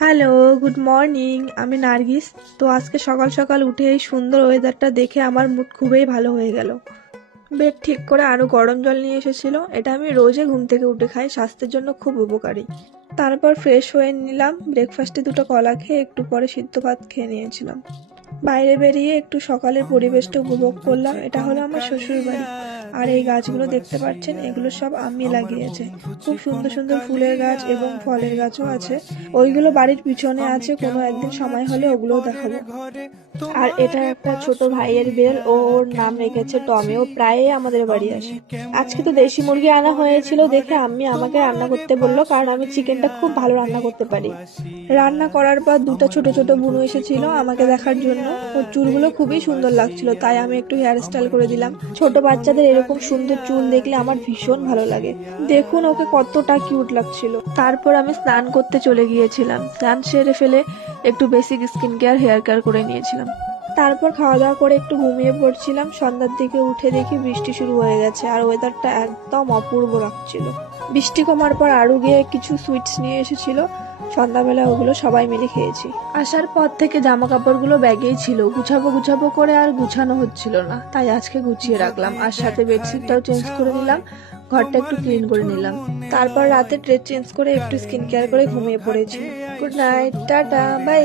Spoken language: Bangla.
Hello, good morning. আমি নার্গিস। তো আজকে সকাল সকাল উঠে এই সুন্দর ওয়েদারটা দেখে আমার মুড খুবই ভালো হয়ে গেল। বেড ঠিক করে আরো গরম জল নিয়ে এসেছিল। এটা আমি রোজে ঘুম থেকে উঠে খাই, স্বাস্থ্যের জন্য খুব উপকারী। তারপর ফ্রেশ হয়ে নিলাম, ব্রেকফাস্টে দুটো কলা খেয়ে একটু পরে সিদ্ধ ভাত খেয়ে নিয়েছিলাম। বাইরে বেরিয়ে একটু সকালের পরিবেশটা উপভোগ করলাম। এটা হলো আমার শ্বশুর বাড়ি। আর এই গাছগুলো দেখতে পাচ্ছেন, এগুলো সব আমি লাগিয়েছে। খুব সুন্দর সুন্দর ফুলের গাছ এবং ফলের গাছও আছে। ওইগুলো বাড়ির পিছনে আছে, কোনো একদিন সময় হলে ওগুলোও দেখাবো। আর এটা একটা ছোট ভাইয়ের বিড়াল, ওর নাম রেখেছে টমি। ও প্রায়ই আমাদের বাড়ি আসে। আজকে তো দেশি মুরগি আনা হয়েছিল দেখে আম্মি আমাকে রান্না করতে বললো, কারণ আমি চিকেনটা খুব ভালো রান্না করতে পারি। রান্না করার পর দুটো ছোট ছোট বুনু এসেছিল আমাকে দেখার জন্য। ওর চুলগুলো খুবই সুন্দর লাগছিল, তাই আমি একটু হেয়ার স্টাইল করে দিলাম। ছোট বাচ্চাদের এরকম সুন্দর চুল দেখলে আমার ভীষণ ভালো লাগে। দেখুন ওকে কতটা কিউট লাগছিল। তারপর আমি স্নান করতে চলে গিয়েছিলাম। স্নান সেরে ফেলে একটু basic skin care hair care করে নিয়েছিলাম। তারপর খাওয়া দাওয়া করে একটু ঘুমিয়ে পড়ছিলাম। সন্ধ্যার দিকে উঠে দেখি বৃষ্টি শুরু হয়ে গেছে, আর ওয়েদারটা একদম অপূর্ব লাগছিল। বৃষ্টি কমার পর আরু গিয়ে কিছু সুইটস নিয়ে এসেছিল। সন্ধ্যাবেলা ওগুলো সবাই মিলে খেয়েছি। আসার পর থেকে জামা কাপড়গুলো ব্যাগেই ছিল, গুছাবো গুছাবো করে আর গুছানো হচ্ছিল না, তাই আজকে গুছিয়ে রাখলাম। আর সাথে বেডশিটটাও চেঞ্জ করে নিলাম, ঘরটা একটু ক্লিন করে নিলাম। তারপর রাতে ড্রেস চেঞ্জ করে একটু স্কিন কেয়ার করে ঘুমিয়ে পড়েছি। Good night, tata, by.